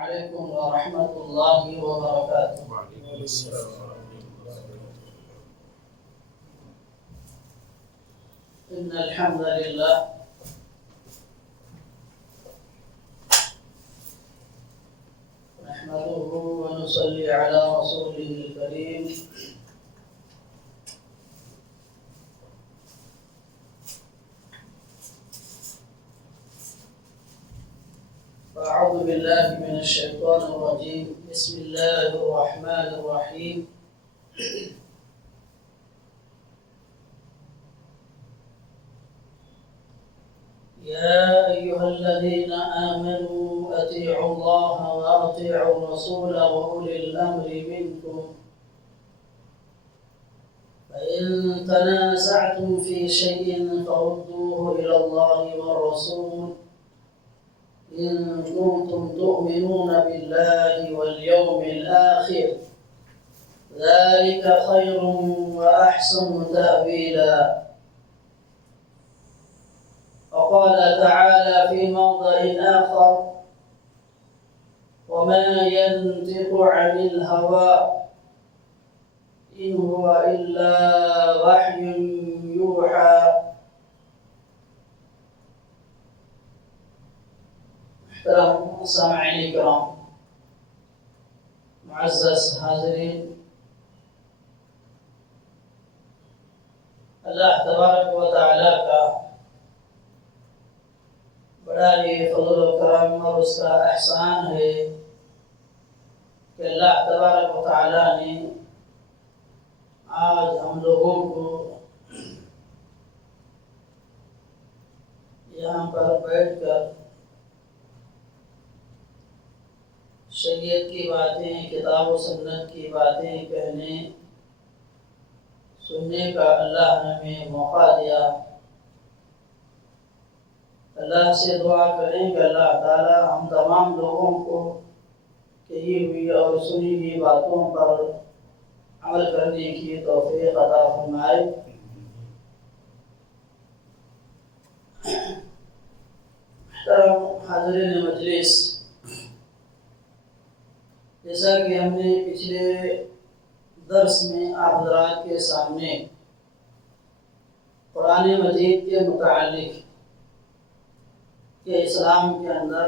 عليكم ورحمة الله وبركاته. وعليكم السلام ورحمة الله وبركاته. إن الحمد لله نحمده ونصلي على رسوله الكريم أعوذ بالله من الشيطان الرجيم. بسم الله الرحمن الرحيم. يا أيها الذين آمنوا أطيعوا الله وأطيعوا الرسول وأولي الأمر منكم فإن تنازعتم في شيء فردوه إلى الله والرسول إن كنتم تؤمنون بالله واليوم الآخر ذلك خير وأحسن تأويلا. وقال تعالى في موضع آخر: وما ينطق عن الهوى إن هو إلا وحي يوحى. محترم سامعین کرام، معزز حاضرین، اللہ تبارک و تعالی کا بڑا ہی فضل و کرم اور اس کا احسان ہے کہ اللہ تبارک و تعالی نے آج ہم لوگوں کو یہاں پر بیٹھ کر شریعت کی باتیں، کتاب و سنت کی باتیں کہنے سننے کا اللہ نے ہمیں موقع دیا۔ اللہ سے دعا کریں کہ اللہ تعالی ہم تمام لوگوں کو کہی ہوئی اور سنی ہوئی باتوں پر عمل کرنے کی توفیق عطا فرمائے۔ محترم حاضرین مجلس، جیسا کہ ہم نے پچھلے درس میں آپ حضرات کے سامنے قرآن مجید کے متعلق کہ اسلام کے اندر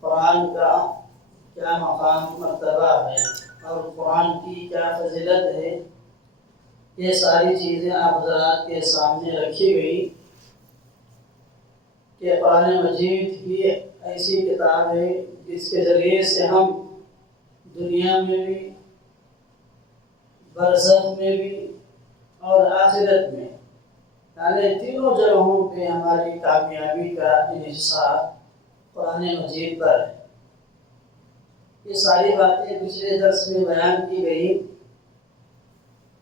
قرآن کا کیا مقام مرتبہ ہے اور قرآن کی کیا فضیلت ہے، یہ ساری چیزیں آپ حضرات کے سامنے رکھی گئی کہ قرآن مجید ہی ایسی کتاب ہے جس کے ذریعے سے ہم دنیا میں بھی، برزخ میں بھی اور آخرت میں، یعنی تینوں جگہوں پہ ہماری کامیابی کا انحصار قرآن مجید پر ہے۔ یہ ساری باتیں پچھلے درس میں بیان کی گئی،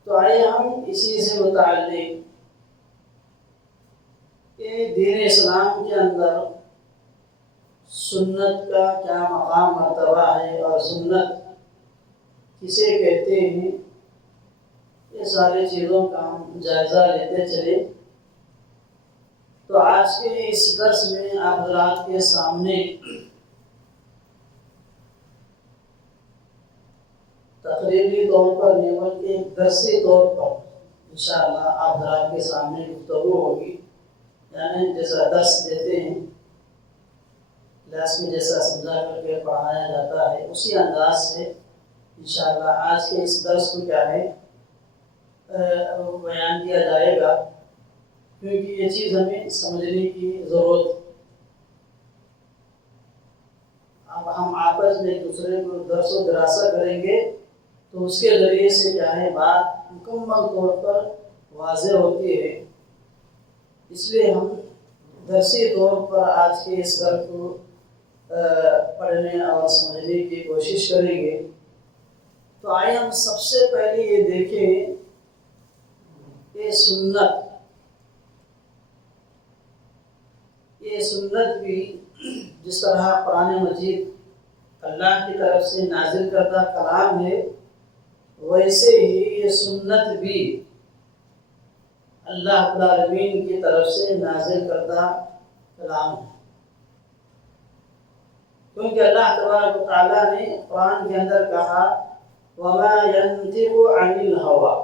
تو آئے ہم اسی سے متعلق کہ دین اسلام کے اندر سنت کا کیا مقام مرتبہ ہے اور سنت کسے کہتے ہیں، یہ ساری چیزوں کا ہم جائزہ لیتے چلے۔ تو آج کے اس درس میں آپ حضرات کے سامنے تقریبی طور پر نہیں بلکہ درسی طور پر انشاءاللہ آپ حضرات کے سامنے گفتگو ہوگی، یعنی جیسا درس دیتے ہیں کلاس میں جیسا سمجھا کر کے پڑھایا جاتا ہے اسی انداز سے انشاءاللہ آج کے اس درس کو کیا ہے بیان کیا جائے گا، کیونکہ یہ چیز ہمیں سمجھنے کی ضرورت ہے۔ اب ہم آپس میں ایک دوسرے کو درس و دراسہ کریں گے تو اس کے ذریعے سے کیا ہے بات مکمل طور پر واضح ہوتی ہے، اس لیے ہم درسی طور پر آج کے اس درس کو پڑھنے اور سمجھنے کی کوشش کریں گے۔ تو آئے ہم سب سے پہلے یہ دیکھیں کہ یہ سنت بھی جس طرح قرآن مجید اللہ کی طرف سے نازل کردہ کلام ہے، ویسے ہی یہ سنت بھی اللہ رب العالمین کی طرف سے نازل کردہ کلام ہے۔ کیونکہ اللہ تبارک و تعالیٰ نے قرآن کے اندر کہا وَمَا يَنْطِقُ عَنِ الْهَوَىٰ،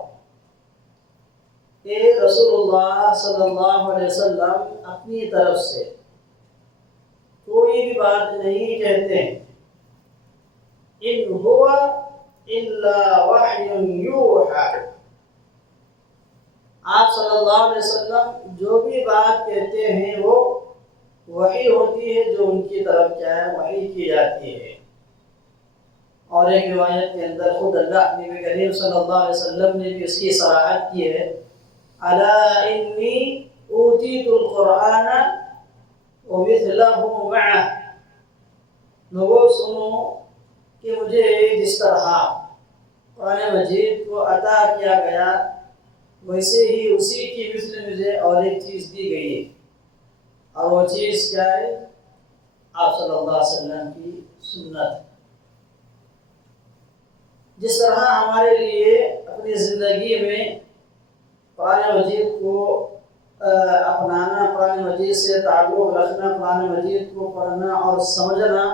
کہ رسول اللہ صلی اللہ علیہ وسلم اپنی طرف سے کوئی بھی بات نہیں کہتے ہیں، إِنْ هُوَ إِلَّا وَحْيٌ يُوحَىٰ، آپ صلی اللہ علیہ وسلم جو بھی بات کہتے ہیں وہ وحی ہوتی ہے، جو ان کی طرف کیا ہے وحی کی جاتی ہے۔ اور ایک روایت کے اندر خود اللہ نبی کریم صلی اللہ علیہ وسلم نے بھی اس کی صراحت کی ہے، الا انی اوتیت القرآن ومثلہ معہ، لوگوں سنو کہ مجھے جس طرح قرآن مجید کو عطا کیا گیا ویسے ہی اسی کی مثل مجھے اور ایک چیز دی گئی ہے، اور وہ چیز کیا ہے؟ آپ صلی اللہ علیہ وسلم کی سنت۔ جس طرح ہمارے لیے اپنی زندگی میں قرآن مجید کو اپنانا، قرآن مجید سے تعلق رکھنا، قرآن مجید کو پڑھنا اور سمجھنا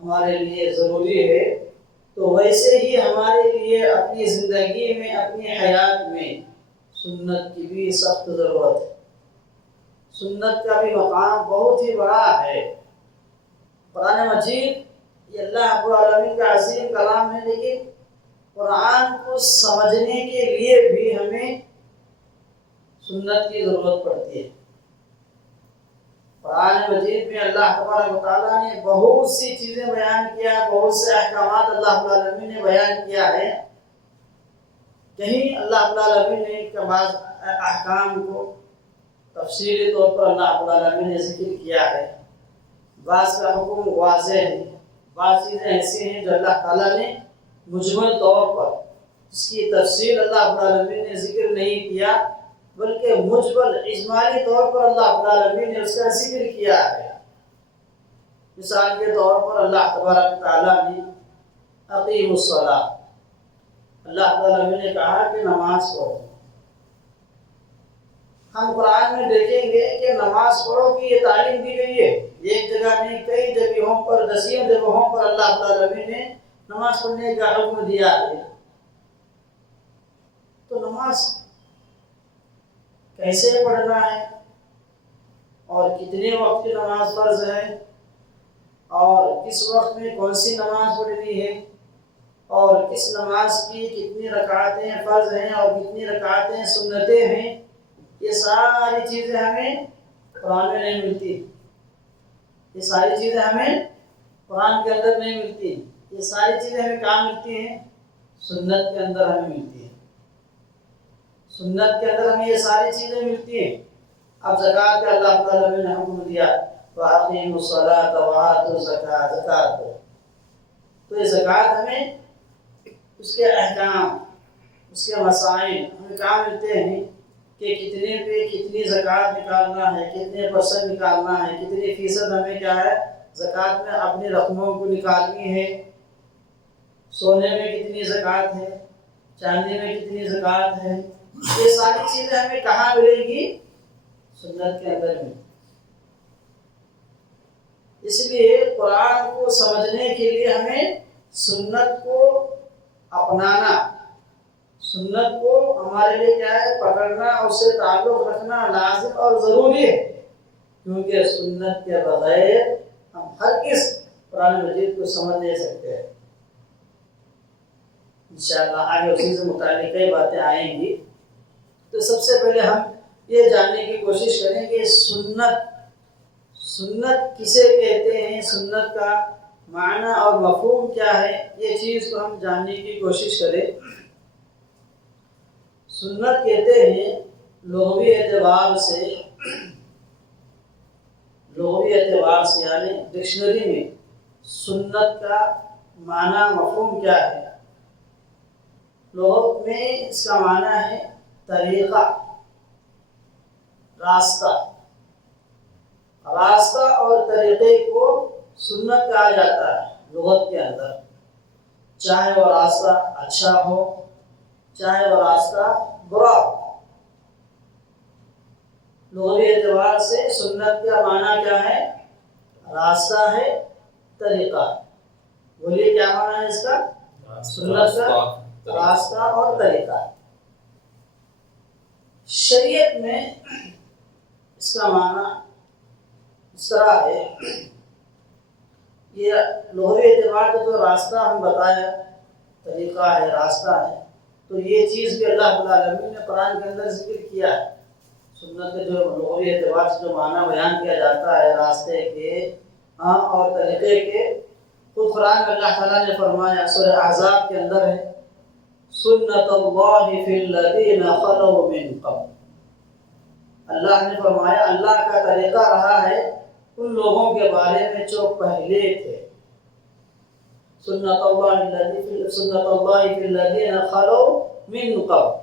ہمارے لیے ضروری ہے، تو ویسے ہی ہمارے لیے اپنی زندگی میں، اپنی حیات میں سنت کی بھی سخت ضرورت ہے۔ سنت کا بھی مقام بہت ہی بڑا ہے۔ قرآن مجید یہ اللہ رب العالمین کا عظیم کلام ہے، لیکن قرآن کو سمجھنے کے لیے بھی ہمیں سنت کی ضرورت پڑتی ہے۔ قرآن مجید میں اللہ تبارک و تعالیٰ نے بہت سی چیزیں بیان کیا، بہت سے احکامات اللہ رب العالمین نے بیان کیا ہے۔ کہیں اللہ رب العالمین نے بعض احکام کو تفصیلی طور پر اللہ رب العالمین نے ذکر کیا ہے، بعض کا حکم واضح ہے، بعض چیزیں ایسی ہیں جو اللہ تعالیٰ نے مجمل طور پر اس کی تفصیل اللہ رب العالمین نے ذکر نہیں کیا، بلکہ مجمل اجمالی طور پر اللہ رب العالمین نے اس کا ذکر کیا ہے۔ مثال کے طور پر اللہ تبارک تعالیٰ نے اقیم الصلاۃ، اللہ رب العالمین نے کہا کہ نماز پڑھو۔ ہم قرآن میں دیکھیں گے کہ نماز پڑھو کی یہ تعلیم دی گئی ہے، ایک جگہ نہیں کئی جگہوں پر، دسیوں جگہوں پر اللہ رب العالمین نے نماز پڑھنے کا حکم دیا ہے۔ تو نماز کیسے پڑھنا ہے اور کتنے وقت کی نماز فرض ہے اور کس وقت میں کون سی نماز پڑھنی ہے اور کس نماز کی کتنی رکعتیں فرض ہیں اور کتنی رکعتیں سنتیں ہیں، یہ ساری چیزیں ہمیں قرآن میں نہیں ملتی۔ یہ ساری چیزیں ہمیں قرآن کے اندر نہیں ملتی، یہ ساری چیزیں ہمیں کہاں ملتی ہیں؟ سنت کے اندر ہمیں ملتی ہیں۔ سنت کے اندر ہمیں یہ ساری چیزیں ملتی ہیں۔ اب زکوٰۃ کا اللہ تعالیٰ نے حکم دیا وَأَقِیمُوا الصَّلَاةَ وَآتُوا الزَّکَاةَ، زکوٰۃ دو۔ تو یہ زکوٰۃ ہمیں اس کے احکام، اس کے مسائل ہمیں کہاں ملتے ہیں کہ کتنے پہ کتنی زکوٰۃ نکالنا ہے، کتنے پرسنٹ نکالنا ہے، کتنی فیصد ہمیں کیا ہے زکوٰۃ میں اپنی رقموں کو نکالنی ہے، سونے میں کتنی زکوٰۃ ہے، چاندی میں کتنی زکوٰۃ ہے، یہ ساری چیزیں ہمیں کہاں ملیں گی؟ سنت کے اندر میں۔ اس لیے قرآن کو سمجھنے کے لیے ہمیں سنت کو اپنانا، سنت کو ہمارے لیے کیا ہے پکڑنا، اس سے تعلق رکھنا لازم اور ضروری ہے، کیونکہ سنت کے بغیر ہم ہر کس قرآن مجید کو سمجھ نہیں سکتے۔ انشاءاللہ آگے اسی سے متعلق کئی باتیں آئیں گی۔ تو سب سے پہلے ہم یہ جاننے کی کوشش کریں کہ سنت کسے کہتے ہیں، سنت کا معنی اور مفہوم کیا ہے، یہ چیز کو ہم جاننے کی کوشش کریں۔ سنت کہتے ہیں لغوی اعتبار سے یعنی ڈکشنری میں سنت کا معنی مفہوم کیا ہے؟ لغت میں اس کا معنی ہے طریقہ، راستہ اور طریقے کو سنت کہا جاتا ہے لغت کے اندر، چاہے وہ راستہ اچھا ہو چاہے وہ راستہ برا ہو۔ لغوی اعتبار سے سنت کا معنی کیا ہے؟ راستہ ہے طریقہ. بولیے کیا معنی ہے اس کا؟ سنت کا راستہ اور طریقہ. شریعت میں اس کا معنی اس طرح ہے، یہ لغوی اعتبار سے جو راستہ ہم بتایا، طریقہ ہے، راستہ ہے، تو یہ چیز بھی اللہ رب العالمین نے قرآن کے اندر ذکر کیا ہے. سنت کے جو لغوی اعتبار سے جو معنی بیان کیا جاتا ہے راستے کے اور طریقے کے، خود قرآن میں اللہ تعالیٰ نے فرمایا سورہ احزاب کے اندر ہے، سنت اللہ فی الذین خلوا من قبل. اللہ نے فرمایا اللہ کا طریقہ رہا ہے ان لوگوں کے بارے میں جو پہلے تھے. سنت اللہ فی الذین خلوا من قبل.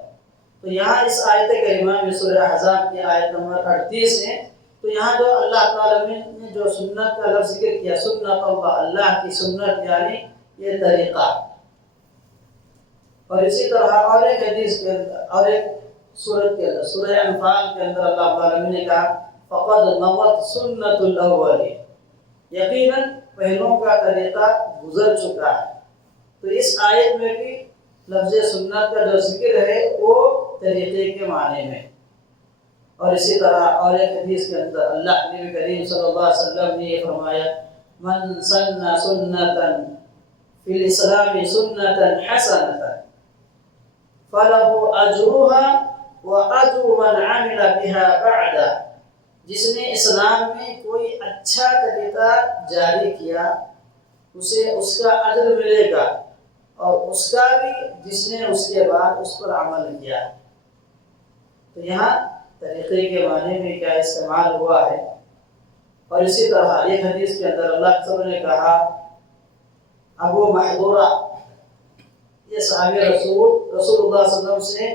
تو یہاں اس آیت کریمہ میں سورہ احزاب کی آیت نمبر 38 ہے، تو یہاں جو اللہ تعالیٰ نے جو سنت کا لفظ ذکر کیا، سنت اللہ، اللہ کی سنت یعنی یہ طریقہ. اور اسی طرح اور ایک حدیث کے اندر اور ایک سورت کے اندر سورہ انفال کے اندر اللہ تعالیٰ نے کہا فقد مضت سنت الاولین، یقیناً پہلوں کا طریقہ گزر چکا ہے. تو اس آیت میں بھی لفظ سنت کا جو ذکر ہے وہ طریقے کے معنی میں. اور اسی طرح اور ایک حدیث کے اندر اللہ نبی کریم صلی اللہ علیہ وسلم نے یہ فرمایا من سن سنتا فی الاسلام سنتا حسنتا فلہ اجرها واجر من عمل بها بعد. جس نے اسلام میں کوئی اچھا طریقہ جاری کیا اسے اس کا اجر ملے گا، اور اس کا بھی جس نے اس کے بعد اس پر عمل کیا. تو یہاں طریقے کے معنی میں کیا استعمال ہوا ہے. اور اسی طرح ایک حدیث کے اندر اللہ تعالی نے کہا ابو محذورہ، یہ صحابی رسول اللہ صلی اللہ علیہ وسلم سے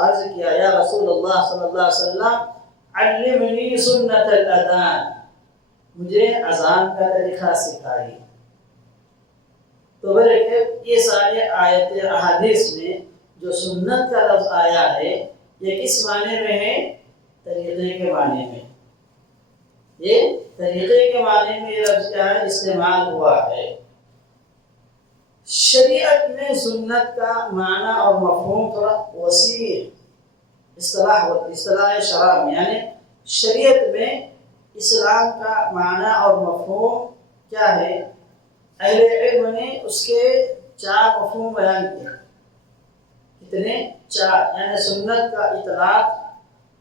عرض کیا یا رسول اللہ صلی اللہ علیہ وسلم علمنی سنت الاذان، مجھے اذان کا طریقہ سکھائیے. تو بولے کہ یہ سارے آیت احادیث میں جو سنت کا لفظ آیا ہے یہ کس معنی میں ہے؟ طریقے کے معنی میں. یہ طریقے کے معنی میں یہ لفظ کیا ہے؟ استعمال ہوا ہے. شریعت میں سنت کا معنی اور مفہوم تھوڑا وسیع ہے. اصطلاح شرع میں یعنی شریعت میں اسلام کا معنی اور مفہوم کیا ہے؟ اہل علم نے اس کے 4 مفہوم بیان کیا. کتنے؟ 4. یعنی سنت کا اطلاق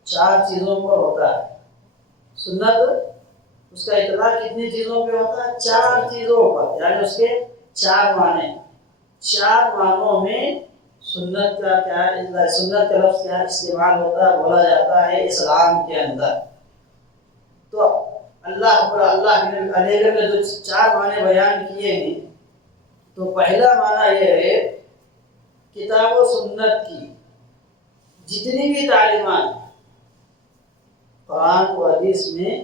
4 چیزوں پر ہوتا ہے. سنت اس کا اطلاق کتنی چیزوں پہ ہوتا ہے؟ 4 چیزوں پر، یعنی اس کے 4 معنی. 4 معنوں میں سنت کا کیا ہے؟ سنت کا لفظ کیا استعمال ہوتا ہے، بولا جاتا ہے اسلام کے اندر. تو اللہ نے جو 4 معنی بیان کیے ہیں، تو پہلا معنی یہ ہے کتاب و سنت کی جتنی بھی تعلیمات قرآن و حدیث میں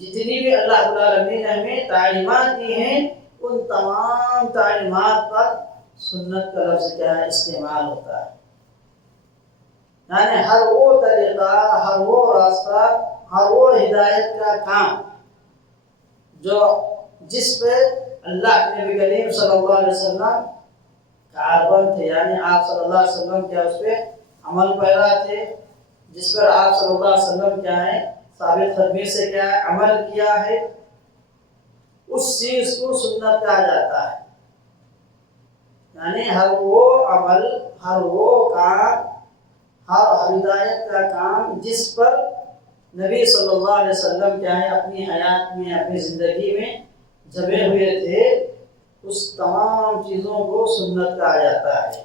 جتنی بھی اللہ رب العالمین نے ہمیں تعلیمات دی ہیں ان تمام تعلیمات پر سنت کا لفظ کیا ہے؟ استعمال ہوتا ہے. یعنی ہر وہ طریقہ، ہر وہ راستہ، ہر وہ ہدایت کا کام جس پہ اللہ کے نبی کریم صلی اللہ علیہ وسلم کاربن تھے، یعنی آپ صلی اللہ علیہ وسلم کیا اس پہ عمل پیرا تھے، جس پر آپ صلی اللہ علیہ وسلم کیا ہے ثابت قدمی سے کیا ہے عمل کیا ہے، اس چیز کو سنت کہا جاتا ہے. یعنی ہر وہ عمل، ہر وہ کام، ہر ہدایت کا کام جس پر نبی صلی اللہ علیہ وسلم کیا ہے اپنی حیات میں، اپنی زندگی میں جمے ہوئے تھے، اس تمام چیزوں کو سنت کہا جاتا ہے.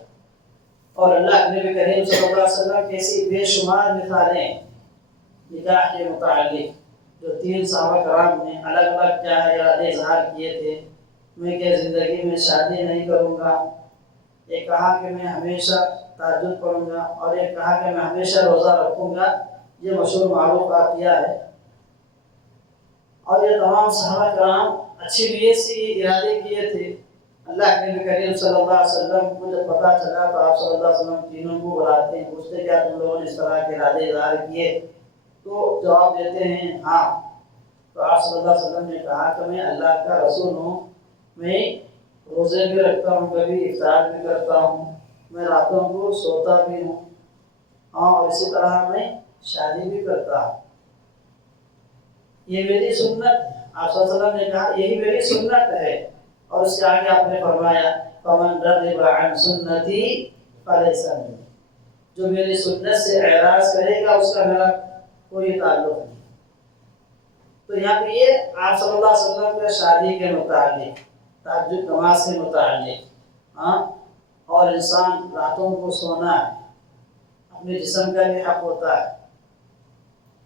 اور اللہ کے نبی کریم صلی اللہ علیہ وسلم کی ایسی بے شمار مثالیں نکاح کے متعلق جو 3 صحابہ کرام نے الگ الگ کیا ہے ارادے اظہار کیے تھے. میں کہ زندگی میں شادی نہیں کروں گا، ایک کہا کہ میں ہمیشہ تہجد پڑھوں گا، اور ایک کہا کہ میں ہمیشہ روزہ رکھوں گا. یہ مشہور معروف واقعہ ہے. اور یہ تمام صحابہ کرام اچھی نیت سے یہ ارادے کیے تھے. اللہ کے نبی کریم صلی اللہ علیہ وسلم کو جب پتہ چلا تو آپ صلی اللہ علیہ وسلم تینوں کو بلاتے ہیں، پوچھتے کیا تم لوگوں نے اس طرح کے ارادے اظہار کیے؟ تو جواب دیتے ہیں ہاں. تو آپ صلی اللہ علیہ وسلم نے کہا کہ میں اللہ کا رسول ہوں، میں روزے بھی رکھتا ہوں، کبھی افطار بھی کرتا ہوں، میں راتوں کو سوتا بھی ہوں، اور اسی طرح میں شادی بھی کرتا ہوں، یہ میری سنت ہے۔ آپ صلی اللہ علیہ وسلم نے کہا یہی میری سنت ہے، اور اس کے آگے آپ نے فرمایا فَمَنْ رَغِبَ عَنْ سُنَّتِي فَلَيْسَ مِنِّي، جو میری سنت سے اعراض کرے گا اس کا میرا کوئی تعلق نہیں۔ تو یہاں پہ یہ آپ صلی اللہ علیہ وسلم کا شادی کے متعلق، تہجد نماز کے متعلق، اور انسان راتوں کو سونا ہے، اپنے جسم کا بھی حق ہوتا ہے،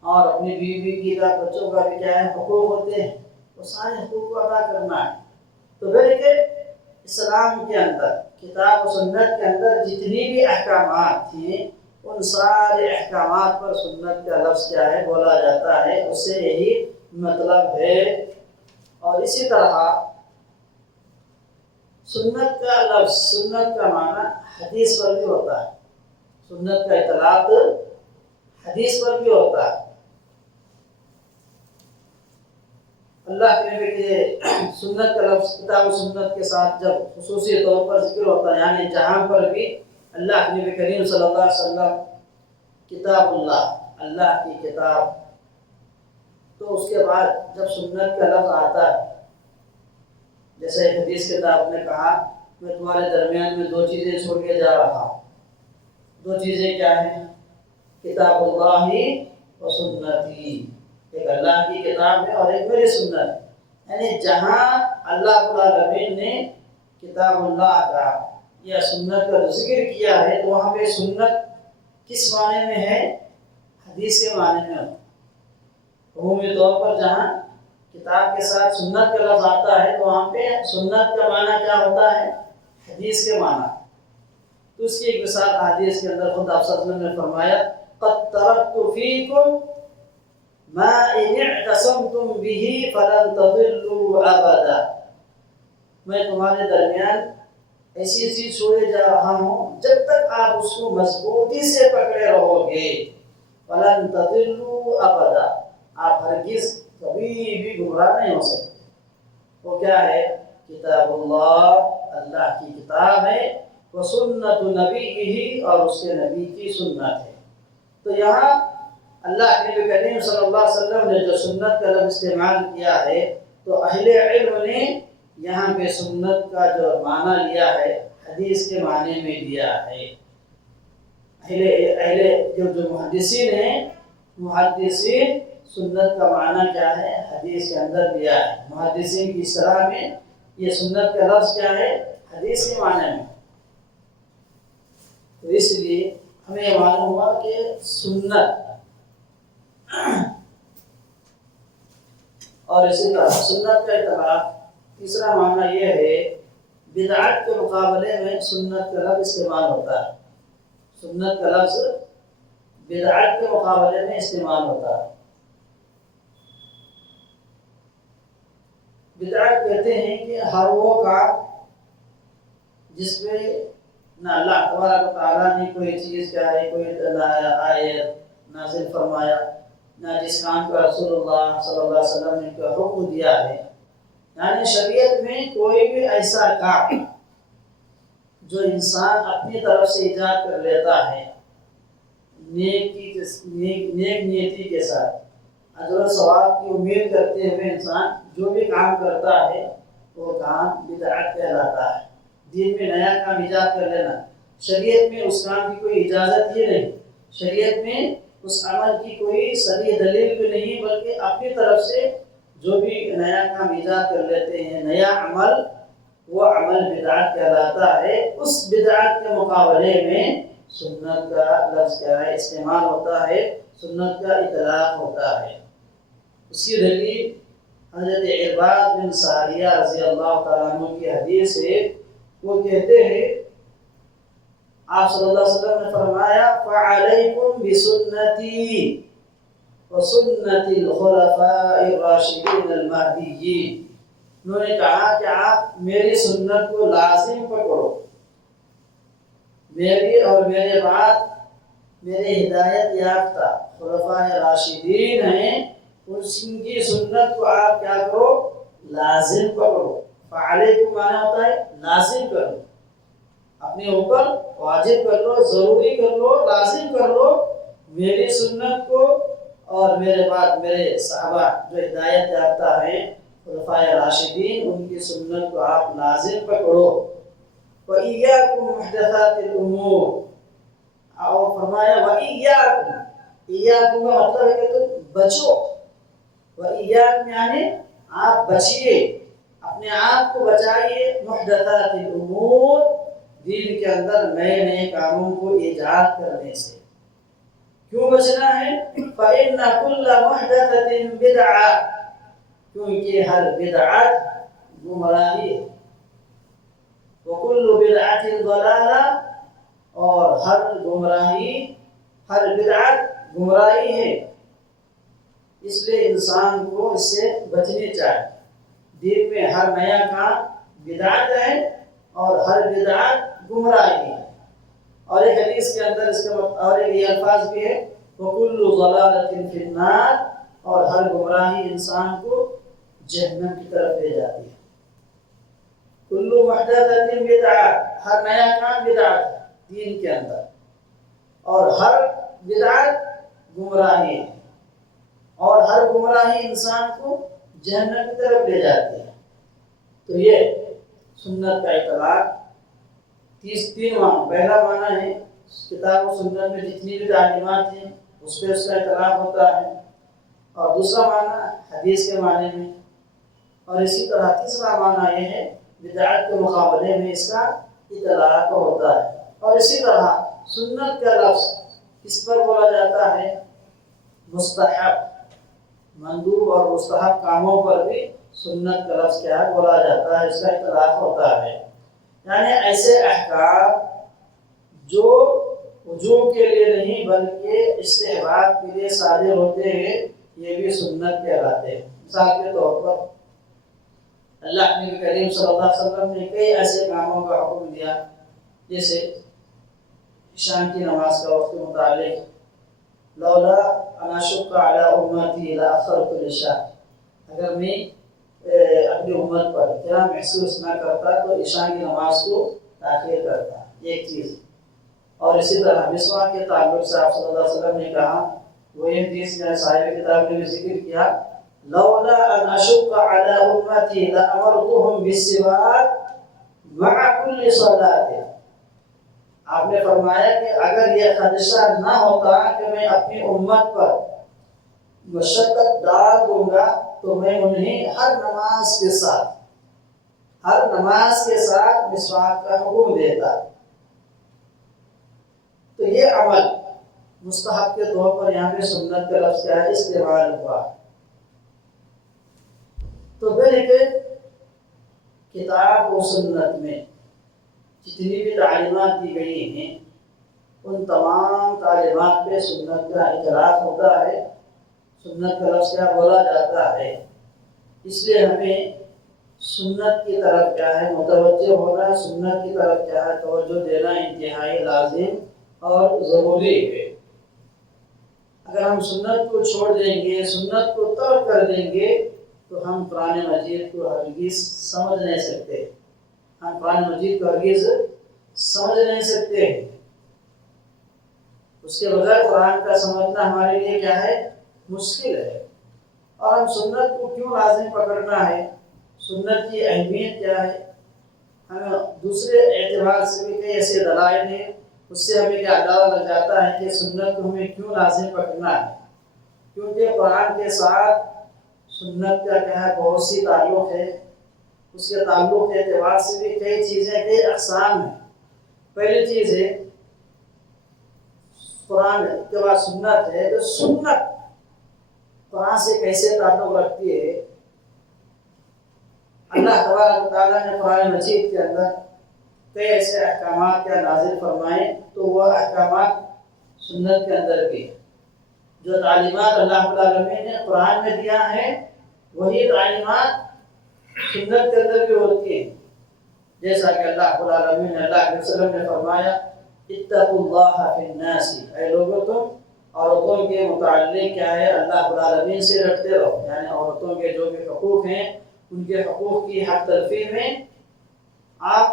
اور اپنی بیوی کی کا بچوں کا بھی کیا ہے حقوق ہوتے ہیں، وہ سارے حقوق کو ادا کرنا ہے۔ تو پھر کہ اسلام کے اندر کتاب و سنت کے اندر جتنی بھی احکامات تھیں ان سارے احکامات پر سنت کا لفظ کیا ہے بولا جاتا ہے، اس سے یہی مطلب ہے۔ اور اسی طرح سنت کا لفظ، سنت کا معنی حدیث پر بھی ہوتا ہے، سنت کا اطلاق حدیث پر بھی ہوتا ہے۔ اللہ کے نبی کے سنت کا لفظ کتاب و سنت کے ساتھ جب خصوصی طور پر ذکر ہوتا ہے، یعنی جہاں پر بھی اللہ کے نبی کریم صلی اللہ علیہ وسلم کتاب اللہ کی کتاب، تو اس کے بعد جب سنت کا لفظ آتا ہے، جیسے حدیث کتاب نے کہا میں تمہارے درمیان میں دو چیزیں چھوڑ کے جا رہا ہوں، دو چیزیں کیا ہیں؟ کتاب اللہ و سنتی، ایک اللہ کی کتاب ہے اور ایک میری سنت، یعنی جہاں اللہ رب العالمین نے کتاب اللہ کا یا سنت کا ذکر کیا ہے تو وہاں پہ سنت کس معنی میں ہے؟ حدیث کے معنی میں ہے۔ عمومی طور پر جہاں کتاب کے ساتھ سنت کا لفظ آتا ہے تو وہاں پہ سنت کا معنی کیا ہوتا ہے؟ حدیث کے معنی۔ تو اس کی ایک مثال حدیث کے اندر خود آپ صلی اللہ علیہ وسلم نے فرمایا قد ترکت فیکم ما ان اعتصمتم به فلن تضلوا ابدا، میں تمہارے درمیان ایسی چیز چھوڑے جا رہا ہوں جب تک آپ اس کو مضبوطی سے پکڑے رہو گے، فلن تضلوا ابدا، آپ ہرگز کبھی بھی گمراہ نہیں ہو سکتے۔ وہ کیا ہے؟ کتاب اللہ کی کتاب ہے، وہ سنت نبی اور اس کے نبی کی سنت ہے۔ تو یہاں اللہ کے نبی کریم صلی اللہ علیہ وسلم نے جو سنت کا لفظ استعمال کیا ہے تو اہل علم نے یہاں پہ سنت کا جو معنی لیا ہے حدیث کے معنی میں لیا ہے۔ جو محدثین ہیں، محدثین سنت کا معنی کیا ہے حدیث کے اندر لیا ہے۔ محدثین کی اصطلاح میں یہ سنت کا لفظ کیا ہے؟ حدیث کے معنی میں۔ تو اس لیے ہمیں یہ معلوم ہوا کہ سنت اور اسی طرح سنت کا اطلاق تیسرا معنی یہ ہے بدعت کے مقابلے میں سنت کا لفظ استعمال ہوتا ہے، سنت کا لفظ بدعت کے مقابلے میں استعمال ہوتا ہے۔ بدعت کہتے ہیں کہ ہر وہ کام جس پہ نہ اللہ تبارک و تعالیٰ نے کوئی چیز کیا ہے، کوئی آیت نازل فرمایا، نہ جس کام کو رسول اللہ صلی اللہ علیہ وسلم نے کوئی حکم دیا ہے، یعنی شریعت میں کوئی بھی ایسا کام جو انسان اپنی طرف سے ایجاد کر لیتا ہے نیک نیتی کے ساتھ اجر و ثواب کی امید کرتے ہوئے انسان جو بھی کام کرتا ہے وہ کام بدعت کہلاتا ہے۔ دین میں نیا کام ایجاد کر لینا، شریعت میں اس کام کی کوئی اجازت ہی نہیں، شریعت میں اس عمل کی کوئی صریح دلیل بھی نہیں، بلکہ اپنی طرف سے جو بھی نیا کام ایجاد کر لیتے ہیں، نیا عمل، وہ عمل بدعت کہلاتا ہے۔ اس بدعت کے مقابلے میں سنت کا لفظ کیا ہے استعمال ہوتا ہے، سنت کا اطلاق ہوتا ہے۔ اس کی دلیل حضرت عرباض بن ساریہ رضی اللہ تعالیٰ عنہ کی حدیث ہے، وہ کہتے ہیں آپ صلی اللہ علیہ وسلم نے فرمایا فَعَلَيْكُمْ بِسُنَّتِي وَسُنَّتِ الْخُلَفَاءِ الرَّاشِدِينَ الْمَهْدِيِّينَ، انہوں نے کہا کہ آپ میری سنت کو لازم پکڑو، میری اور میرے بعد میرے ہدایت یافتہ خلفاء راشدین ہیں ان کی سنت کو آپ کیا کرو؟ لازم پکڑو. فعلیکم معنی ہوتا ہے لازم کرو، اپنے اوپر واجب کر لو، ضروری کر لو، لازم کر لو میری سنت کو، اور میرے بعد میرے صحابہ جو ہدایت یافتہ ہیں خلفائے راشدین، ان کی سنت کو آپ لازم پکڑو. وَإِيَّاكُمْ مُحْدَثَاتِ الْأُمُورِ، اور فرمایا وَإِيَّاكُمْ، ایاکم کا مطلب ہے کہ تم بچو. وَإِيَّاكُمْ یعنی آپ بچیے، اپنے آپ کو بچائیے. محدثات الامور، دین کے اندر نئے نئے کاموں کو ایجاد کرنے سے. کیوں بچنا ہے؟ فإن كل محدثة بدعة، کیونکہ ہر بدعت گمراہی ہے. وكل بدعة ضلالة، اور ہر بدعت گمراہی ہے. اس لیے انسان کو اس سے بچنی چاہیے. دین میں ہر نیا کام بدعت ہے اور ہر بدعت گمراہی ہے. اور ایک حدیث کے اندر اس کا اور ایک یہ الفاظ بھی ہے وَكُلُّ ضَلَالَةٍ فِي النَّارِ، اور ہر گمراہی انسان کو جہنم کی طرف لے جاتی ہے. کلو محدثۃ بدعۃ، ہر نیا کام بدعت ہے دین کے اندر، اور ہر بدعت گمراہی ہے، اور ہر گمراہی انسان کو جہنم کی طرف لے جاتی ہے. تو یہ سنت کا اطلاق 3 معنی. پہلا معنی ہے کتاب و سنت میں جتنی بھی تعلیمات ہیں اس پہ اس کا اطلاق ہوتا ہے، اور دوسرا معنی حدیث کے معنی میں، اور اسی طرح تیسرا معنی یہ ہے بدعت کے مقابلے میں اس کا اطلاق ہوتا ہے. اور اسی طرح سنت کا لفظ کس پر بولا جاتا ہے؟ مستحب، مندوب اور مستحب کاموں پر بھی سنت کا لفظ کیا ہے بولا جاتا ہے، اس کا اطلاق ہوتا ہے. یعنی ایسے احکام جو وجوب کے لیے نہیں بلکہ استحباب کے لیے صادر ہوتے ہیں، یہ بھی سنت کہلاتے ہیں. مثال کے طور پر اللہ نبی کریم صلی اللہ علیہ وسلم نے کئی ایسے کاموں کا حکم دیا، جیسے عشاء کی نماز کا وقت متعلق لولا ان اشق علی امتی لاخرت العشاء، اگر میں اپنی امت پر اتنا محسوس نہ کرتا تو عشاء کی نماز کو تاخیر کرتا. ایک چیز. اور اسی طرح مسواک کے تعلق سے آپ صلی اللہ علیہ وسلم نے کہا، وہ یہ حدیث میں صاحب کتاب نے بھی ذکر کیا، لولا ان اشق علی امتی لامرتهم بالسواک مع كل صلاۃ. آپ نے فرمایا کہ اگر یہ خدشہ نہ ہوتا کہ میں اپنی امت پر مشقت ڈال دوں گا تو میں انہیں ہر نماز کے ساتھ مسواک کا حکم دیتا. تو یہ عمل مستحب کے طور پر یہاں پہ سنت کا لفظ کیا ہے استعمال ہوا. تو پھر کتاب و سنت میں جتنی بھی تعلیمات دی گئی ہیں ان تمام تعلیمات پہ سنت کا اطلاق ہوتا ہے، سنت کا لفظ کیا بولا جاتا ہے. اس لیے ہمیں سنت کی طرف کیا ہے متوجہ ہونا، سنت کی طرف کیا ہے توجہ دینا انتہائی لازم اور ضروری ہے. اگر ہم سنت کو چھوڑ دیں گے، سنت کو ترک کر دیں گے تو ہم قرآن مجید کو ہرگز سمجھ نہیں سکتے. ہم قرآن مجید کو ہرگز سمجھ نہیں سکتے. اس کے بغیر قرآن کا سمجھنا ہمارے لیے کیا ہے مشکل ہے. اور ہم سنت کو کیوں لازم پکڑنا ہے، سنت کی اہمیت کیا ہے، ہمیں دوسرے اعتبار سے بھی کئی ایسے دلائل ہیں، اس سے ہمیں کیا اندازہ لگ جاتا ہے کہ سنت کو ہمیں کیوں لازم پکڑنا ہے. کیونکہ قرآن کے ساتھ سنت کا کیا ہے بہت سی تعلق ہے. اس کے تعلق کے اعتبار سے بھی کئی چیزیں، کئی اقسام ہیں. پہلی چیز ہے قرآن کے بعد سنت ہے. تو سنت قرآن سے کیسے تعلق رکھتی ہے؟ اللہ تبارک و تعالیٰ نے قرآن مجید کے اندر کئی ایسے احکامات کا نازل فرمائے، تو وہ احکامات سنت کے اندر بھی ہیں. جو تعلیمات اللہ رب العالمین نے قرآن میں دیا ہے وہی تعلیمات سنت کے اندر بھی ہوتی ہیں. جیسا کہ اللہ رب العالمین نے اللہ علیہ وسلم نے فرمایا اتقوا اللہ فی الناس، اے لوگوں تم عورتوں کے متعلق کیا ہے اللہ رب العالمین سے ڈرتے رہو، یعنی عورتوں کے جو بھی حقوق ہیں ان کے حقوق کی حق تلفی میں آپ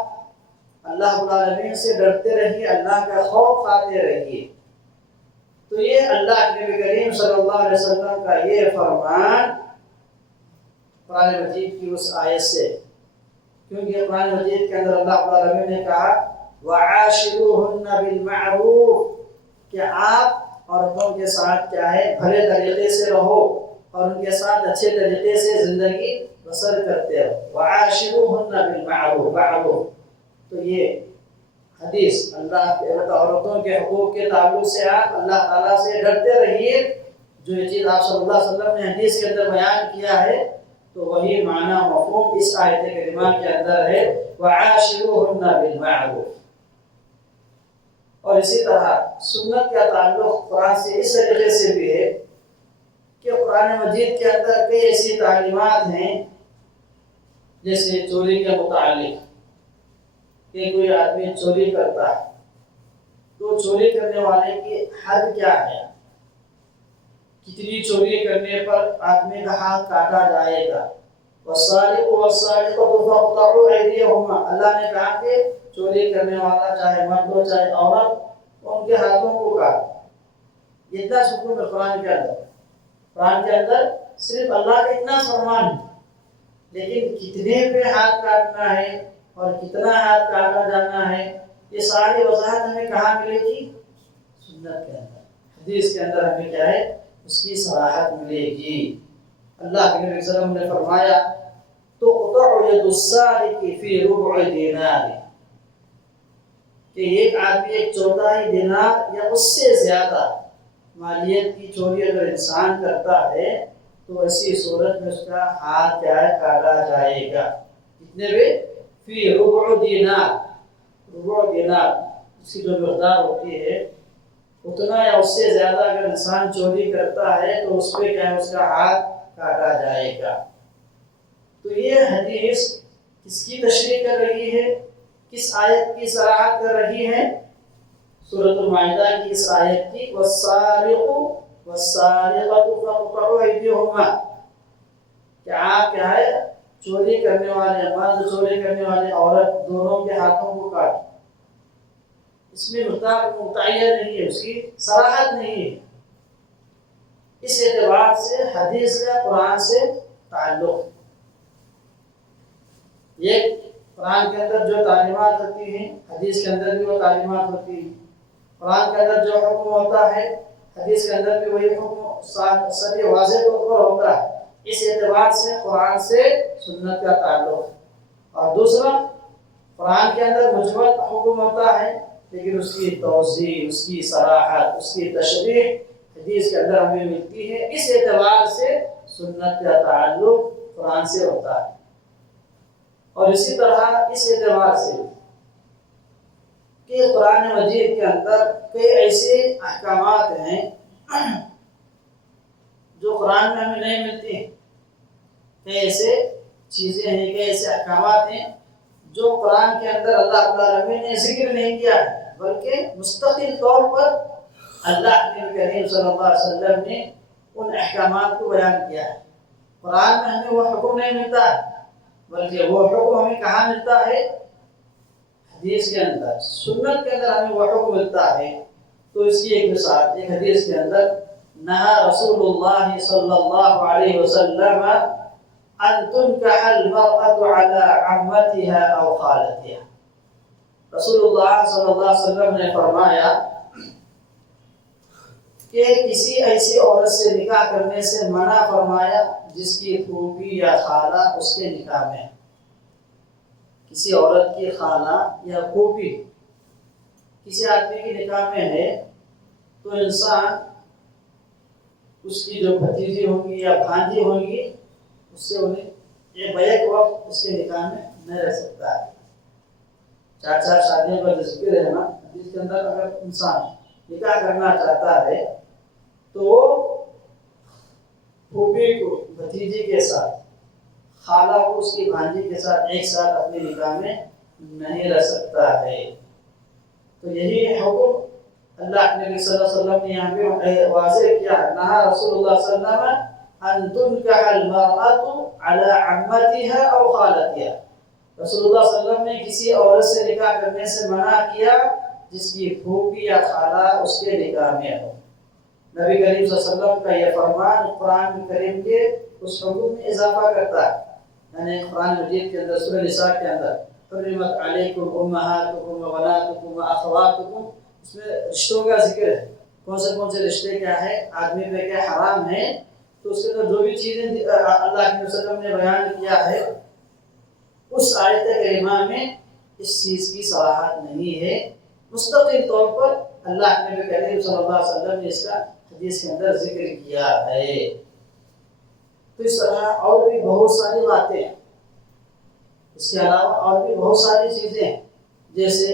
اللہ رب العالمین سے ڈرتے رہیے، اللہ کا خوف کھاتے رہیے۔ تو یہ اللہ کے نبی کریم صلی اللہ علیہ وسلم کا یہ فرمان قرآن مجید کی اس آیت سے، کیونکہ قرآن مجید کے اندر اللہ رب العالمین نے کہا وَعَاشِرُوهُنَّ بِالْمَعْرُوفِ کہ آپ عورتوں کے ساتھ کیا ہے بھلے طریقے سے رہو اور ان کے ساتھ اچھے طریقے سے زندگی بسر کرتے رہو۔ وَعَاشِرُوهُنَّ بِالْمَعْرُوفِ تو یہ حدیث اللہ کے عورتوں کے حقوق کے تعلق سے آپ اللہ تعالیٰ سے ڈرتے رہیے، جو یہ چیز آپ صلی اللہ علیہ وسلم نے حدیث کے اندر بیان کیا ہے تو وہی معنی مفہوم اس آیت کریمہ کے اندر ہے وَعَاشِرُوهُنَّ بِالْمَعْرُوفِ۔ اور اسی طرح سنت کا تعلق قرآن سے اس طریقے سے بھی ہے کہ قرآن مجید کے اندر کئی ایسی تعلیمات ہیں جیسے چوری کے متعلق کہ کوئی آدمی چوری کرتا ہے تو چوری کرنے والے کی حد کیا ہے، کتنی چوری کرنے پر آدمی کا ہاتھ کاٹا جائے گا۔ وَالسَّارِقُ وَالسَّارِقَةُ فَاقْطَعُوا أَيْدِيَهُمَا اللہ نے کہا کہ چوری کرنے والا چاہے مرد ہو چاہے عورت ان کے ہاتھوں کو کاٹ۔ اتنا حکم ہے قرآن کے اندر، قرآن کے اندر صرف اللہ کا اتنا فرمان ہے، لیکن کتنے پہ ہاتھ کاٹنا ہے اور کتنا ہاتھ کاٹا جانا ہے یہ ساری وضاحت ہمیں کہاں ملے گی؟ سنت کے اندر، حدیث کے اندر ہمیں کیا ہے اس کی صراحت ملے گی۔ اللہ کے نبی صلی اللہ علیہ وسلم نے فرمایا تُقْطَعُ يَدُ السَّارِقِ فِي رُبُعِ دِینَارٍ کہ ایک آدمی ایک چوتھائی دینار یا اس سے زیادہ مالیت کی چوری اگر انسان کرتا ہے تو ایسی صورت میں اس کا ہاتھ کیا ہے کاٹا جائے گا۔ کتنے بھی فی ربع دینار، ربع دینار اس کی جو مقدار ہوتی ہے اتنا یا اس سے زیادہ اگر انسان چوری کرتا ہے تو اس پہ کیا ہے اس کا ہاتھ کاٹا جائے گا۔ تو یہ حدیث کس کی تشریح کر رہی ہے، کس آیت کی صراحت کر رہی ہے؟ سورۃ المائدہ کی اس آیت کی وَالسَّارِقُ وَالسَّارِقَةُ فَاقْطَعُوا أَيْدِيَهُمَا کہ آپ کیا ہے چوری کرنے والے مرد چوری کرنے والے عورت دونوں کے ہاتھوں کو کاٹ۔ اس میں متعین نہیں ہے، اس کی صراحت نہیں ہے۔ اس اعتبار سے حدیث کا قرآن سے تعلق، یہ قرآن کے اندر جو تعلیمات ہوتی ہیں حدیث کے اندر بھی وہ تعلیمات ہوتی ہیں، قرآن کے اندر جو حکم ہوتا ہے حدیث کے اندر بھی وہی حکم صریح واضح طور پر ہوتا ہے۔ اس اعتبار سے قرآن سے سنت کا تعلق ہے۔ اور دوسرا قرآن کے اندر مجمل حکم ہوتا ہے لیکن اس کی توضیح، اس کی صراحت، اس کی تشریح حدیث کے اندر ہمیں ملتی ہے۔ اس اعتبار سے سنت کا تعلق قرآن سے ہوتا ہے۔ اور اسی طرح اس اعتبار سے کہ قرآن مجید کے اندر کئی ایسے احکامات ہیں جو قرآن میں ہمیں نہیں ملتی ہیں، کئی ایسے چیزیں ہیں، کئی ایسے احکامات ہیں جو قرآن کے اندر اللہ رب العالمین نے ذکر نہیں کیا ہے بلکہ مستقل طور پر اللہ کے نبی کریم صلی اللہ علیہ وسلم نے ان احکامات کو بیان کیا ہے۔ قرآن میں ہمیں وہ حکم نہیں ملتا ہے بلکہ وہ حکم ہمیں کہاں ملتا ہے؟ حدیث کے اندر، سنت کے اندر ہمیں وہ حکم ملتا ہے۔ تو اس کی ایک مثال، ایک حدیث کے اندر نہا رسول اللہ صلی اللہ علیہ وسلم ان تنکح المرأة على عمتها او خالتها رسول اللہ صلی اللہ علیہ وسلم نے فرمایا کہ کسی ایسی عورت سے نکاح کرنے سے منع فرمایا جس کی پھوپھی یا خالہ اس کے نکاح میں، کسی عورت کی خالہ یا پھوپھی کسی آدمی کی نکاح میں ہے تو انسان اس کی جو بھتیجی ہوگی یا بھانجی ہوگی اس سے انہیں یہ بیک وقت اس کے نکاح میں نہیں رہ سکتا ہے۔ چار چار شادیوں کا ذکر ہے نا حدیث کے اندر، اگر انسان نکاح کرنا چاہتا ہے تو وہ پھوپھی کو بھتیجی کے ساتھ، خالہ کو اس کی بھانجی کے ساتھ ایک ساتھ اپنے نکاح میں نہیں رہ سکتا ہے۔ تو یہی حکم اللہ کے نبی صلی اللہ علیہ وسلم نے یہاں پہ واضح کیا ہے، نہا رسول اللہ صلی اللہ علیہ وسلم ان تنکح المرأة على عمتها او خالتها، رسول اللہ صلی اللہ علیہ وسلم نے کسی عورت سے نکاح کرنے سے منع کیا جس کی پھوپھی یا خالہ اس کے نکاح میں ہو۔ نبی کریم صلی اللہ علیہ وسلم کا یہ فرمان قرآن کریم کے اس حکم میں اضافہ کرتا ہے، یعنی قرآن مجید کے اندر سورہ نساء کے اندر حرمت علیکم امہاتکم وبناتکم واخواتکم، اس میں رشتوں کا ذکر ہے، کون سے رشتے کیا ہے، آدمی پہ کیا حرام ہے، تو اس کے اندر جو بھی چیزیں اللہ کے وسلم نے بیان کیا ہے اس آیت کریمہ میں اس چیز کی صراحت نہیں ہے، مستقل طور پر اللہ کے نبی کریم صلی اللہ علیہ وسلم نے اس کا حدیث کے اندر ذکر کیا ہے۔ تو اس طرح اور بھی بہت ساری باتیں ہیں، اس کے علاوہ اور بھی بہت ساری چیزیں ہیں، جیسے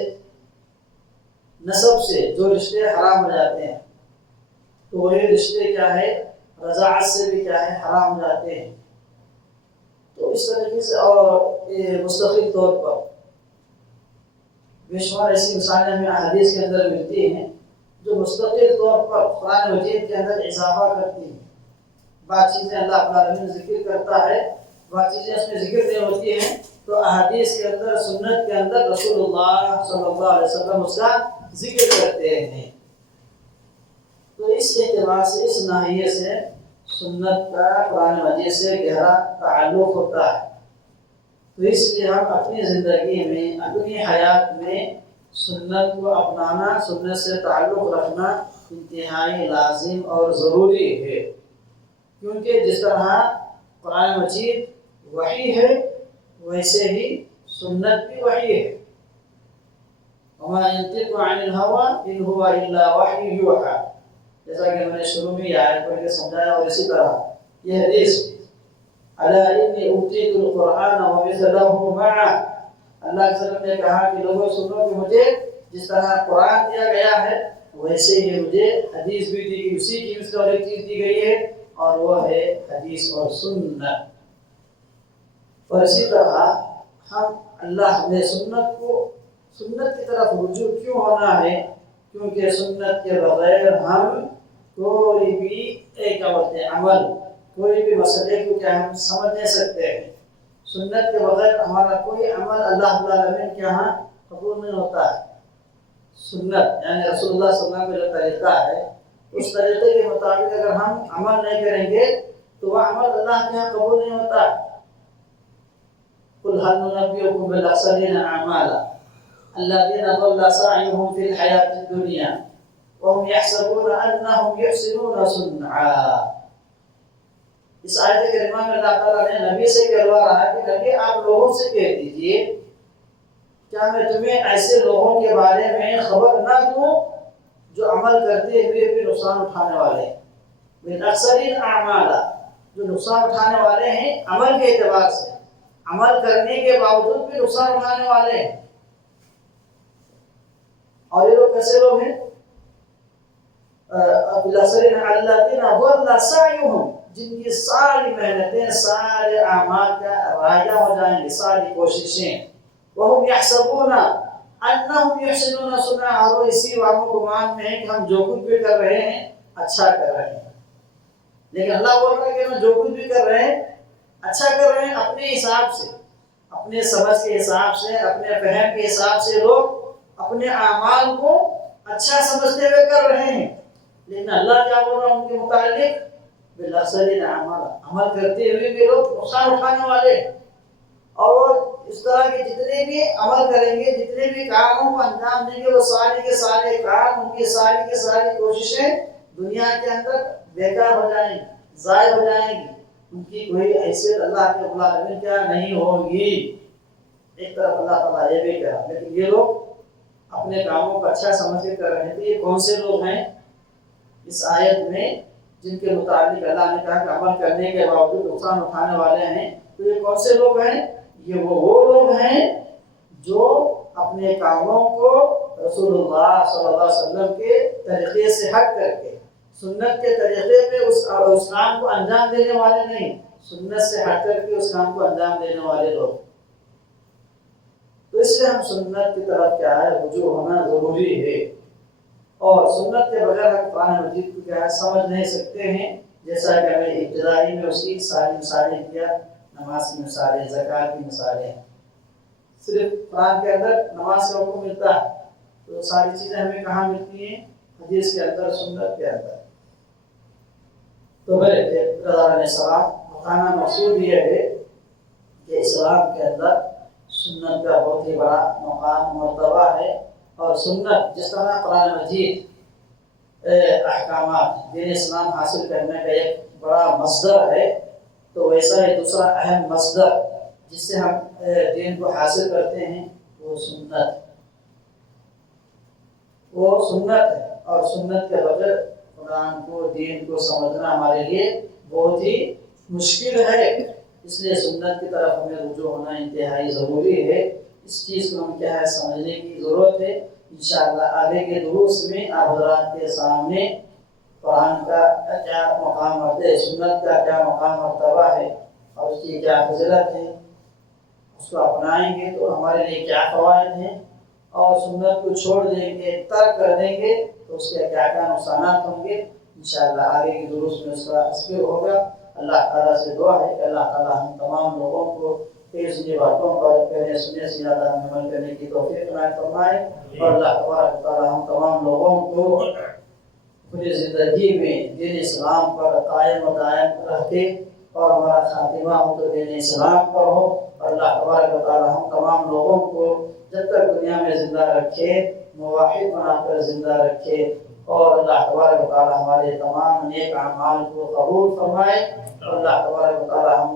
نسب سے جو رشتے حرام ہو جاتے ہیں تو وہی رشتے کیا ہے رضاعت سے بھی کیا ہے حرام ہو جاتے ہیں۔ تو اس طریقے سے اور مستقل طور پر بے شمار ایسی مثالیں ہمیں احادیث کے اندر ملتی ہیں جو مستقل طور پر قرآن مجید کے اندر اضافہ کرتی ہیں، بعض چیزیں اللہ رب العالمین ذکر کرتا ہے، بعض چیزیں اس میں ذکر نہیں ہوتی ہیں، تو احادیث کے اندر سنت کے اندر رسول اللہ صلی اللہ علیہ وسلم اس کا ذکر کرتے ہیں۔ تو اس اعتبار سے اس ناحیے سے سنت کا قرآن مجید سے گہرا تعلق ہوتا ہے، تو اس لیے ہم اپنی زندگی میں اپنی حیات میں سنت کو اپنانا، سنت سے تعلق رکھنا انتہائی لازم اور ضروری ہے، کیونکہ جس طرح قرآن مجید وحی ہے ویسے ہی سنت بھی وحی ہے۔ وما ينطق عن الهوى ان هو الا وحی یوحی، جیسا کہ میں نے شروع میں یہ آیت پڑھ کے سمجھایا، اور اسی طرح یہ حدیث الا انی اوتیت القرآن ومثله معه، اللہ کے وسلم نے کہا کہ لوگوں سنو کہ مجھے جس طرح قرآن دیا گیا ہے ویسے ہی مجھے حدیث بھی دی گئی، اسی کی مثل اور ایک چیز دی گئی ہے اور وہ ہے حدیث اور سنت۔ اور اسی طرح ہم اللہ میں سنت کی طرف رجوع کیوں ہونا ہے، کیونکہ سنت کے بغیر ہم کوئی بھی عمل، کوئی بھی مسئلے کو کیا ہم سمجھ نہیں سکتے ہیں۔ سنت کے بغیر ہمارا کوئی عمل اللہ رب العالمین کے یہاں قبول نہیں ہوتا ہے۔ سنت یعنی رسول اللہ صلی اللہ علیہ وسلم کا جو طریقہ ہے اس طریقے کے مطابق اگر ہم عمل نہیں کریں گے تو وہ عمل اللہ کے یہاں قبول نہیں ہوتا۔ قل هل ننبئكم بالاخسرین اعمالا الذين ضل سعيهم في الحياة الدنيا وهم يحسبون انهم يحسنون صنعا۔ اس آیت کریمہ میں اللہ تعالیٰ نے نبی سے کہلوا رہا ہے کہ نبی آپ لوگوں سے کہہ دیجئے کیا میں تمہیں ایسے لوگوں کے بارے میں خبر نہ دوں جو عمل کرتے ہوئے بھی نقصان اٹھانے والے ہیں، بالاخسرین اعمالا، جو نقصان اٹھانے والے ہیں عمل کے اعتبار سے، عمل کرنے کے باوجود بھی نقصان اٹھانے والے ہیں۔ اور یہ لوگ کیسے لوگ ہیں؟ بالاخسرین الذین ضل سعیہم، جن کی ساری محنتیں، سارے اعمال کا ضائع ہو جائیں گے، ساری کوششیں، وہم یحسبون انہم یحسنون صنعا، اور وہ اسی وہم و گمان میں ہے کہ ہم جو کچھ بھی کر رہے ہیں اچھا کر رہے ہیں، لیکن اللہ بول رہا ہے کہ ہم جو کچھ بھی کر رہے ہیں اچھا کر رہے ہیں اپنے حساب سے، اپنے سمجھ کے حساب سے، اپنے فہم کے حساب سے لوگ اپنے اعمال کو اچھا سمجھتے ہوئے کر رہے ہیں، لیکن اللہ کیا بول رہا ہے ان کے متعلق؟ بالاخسرین اعمالا، عمل کرتے ہوئے بھی لوگ نقصان اٹھانے والے، اور اس طرح کے جتنے بھی عمل کریں گے، جتنے بھی کاموں کو انجام دیں گے، وہ سارے کے سارے کام، ان کی ساری کی ساری کوششیں دنیا کے اندر بیکار ہو جائیں گی، ضائع ہو جائیں گی، ان کی کوئی حیثیت اللہ کے العالمین کیا نہیں ہوگی۔ ایک طرف اللہ تعالیٰ یہ بھی کہا، لیکن یہ لوگ اپنے کاموں کو اچھا سمجھ کے کر رہے تھے۔ یہ کون سے لوگ ہیں اس آیت میں جن کے متعلق اللہ نے کہا کہ عمل کرنے کے باوجود نقصان اٹھانے والے ہیں؟ تو یہ کون سے لوگ ہیں؟ یہ وہ لوگ ہیں جو اپنے کاموں کو رسول اللہ صلی اللہ علیہ وسلم کے طریقے سے ہٹ کر کے، سنت کے طریقے پہ اس کام کو انجام دینے والے نہیں، سنت سے ہٹ کر کے اس کام کو انجام دینے والے لوگ۔ تو اس لیے ہم سنت کی طرف کیا ہے رجوع ہونا ضروری ہے، اور سنت کے بغیر ہم قرآن مجید کو کیا ہے سمجھ نہیں سکتے ہیں، جیسا کہ ہمیں ابتدائی میں اس کی ساری مثالیں دیا، نماز کی مثالیں، زکوٰۃ کی مثالیں، صرف قرآن کے اندر نماز کا حکم ملتا ہے، تو ساری چیزیں ہمیں کہاں ملتی ہیں؟ حدیث کے اندر، سنت کے اندر۔ تو میرے رضا علیہ السلام بتانا مقصود یہ ہے کہ اسلام کے اندر سنت کا بہت ہی بڑا مقام مرتبہ ہے، اور سنت جس طرح قرآن مجید احکامات دین اسلام حاصل کرنے کا ایک بڑا مصدر ہے، تو ویسا ہی دوسرا اہم مصدر جس سے ہم دین کو حاصل کرتے ہیں وہ سنت ہے، اور سنت کے بغیر قرآن کو، دین کو سمجھنا ہمارے لیے بہت ہی مشکل ہے، اس لیے سنت کی طرف ہمیں رجوع ہونا انتہائی ضروری ہے۔ اس چیز کو ہم کیا ہے سمجھنے کی ضرورت ہے۔ انشاءاللہ آگے کے دروس میں آپ حضرات کے سامنے قرآن کا کیا مقام ہے، سنت کا کیا مقام مرتبہ ہے اور اس کی کیا فضیلت ہے، اس کو اپنائیں گے تو ہمارے لیے کیا فوائد ہیں، اور سنت کو چھوڑ دیں گے، ترک کر دیں گے تو اس کے کیا کیا نقصانات ہوں گے، انشاءاللہ آگے کے دروس میں اس کا ذکر ہوگا۔ اللہ تعالیٰ سے دعا ہے کہ اللہ تعالیٰ ہم تمام لوگوں کو یہ باتوں پر کہنے سننے سے زیادہ عمل کرنے کی توفیق عنایت فرمائے، اور اللہ تبارک و تعالیٰ ہم تمام لوگوں کو پوری زندگی میں دین اسلام پر قائم و دائم رکھے، اور ہمارا خاتمہ ہو تو دین اسلام پر ہو، اور اللہ تبارک و تعالیٰ ہم تمام لوگوں کو جب تک دنیا میں زندہ رکھے موحد بنا کر زندہ رکھے، اور اللہ تبارک و تعالیٰ ہمارے تمام نیک اعمال کو قبول فرمائے، اور اللہ تبارک و تعالیٰ ہم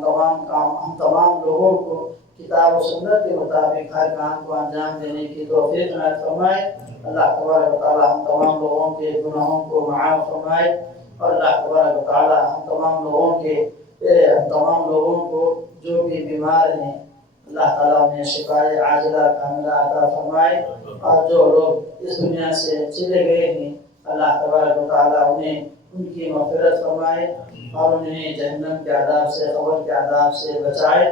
تمام لوگوں کو کتاب و سنت کے مطابق ہر کام کو انجام دینے کی توفیق عنایت فرمائے۔ اللہ تبارک و تعالیٰ ہم تمام لوگوں کے گناہوں کو معاف فرمائے، اور اللہ تبارک و تعالیٰ ہم تمام لوگوں کو جو بھی بیمار ہیں اللہ تعالیٰ انہیں شفائے عاجلہ کاملہ عطا فرمائے، اور جو لوگ اس دنیا سے چلے گئے ہیں اللہ تبارک و تعالیٰ انہیں ان کی مغفرت فرمائے، اور انہیں جہنم کے عذاب سے، قبر کے عذاب سے بچائے،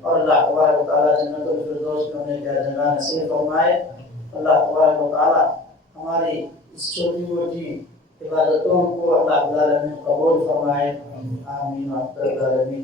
اور اللہ تبارک و تعالیٰ جنت الفردوس میں انہیں کیا جگہ نصیب فرمائے۔ اللہ تبارک و تعالیٰ ہماری اس چھوٹی موٹی عبادتوں کو اللہ تعالیٰ قبول فرمائے، آمین و آمین۔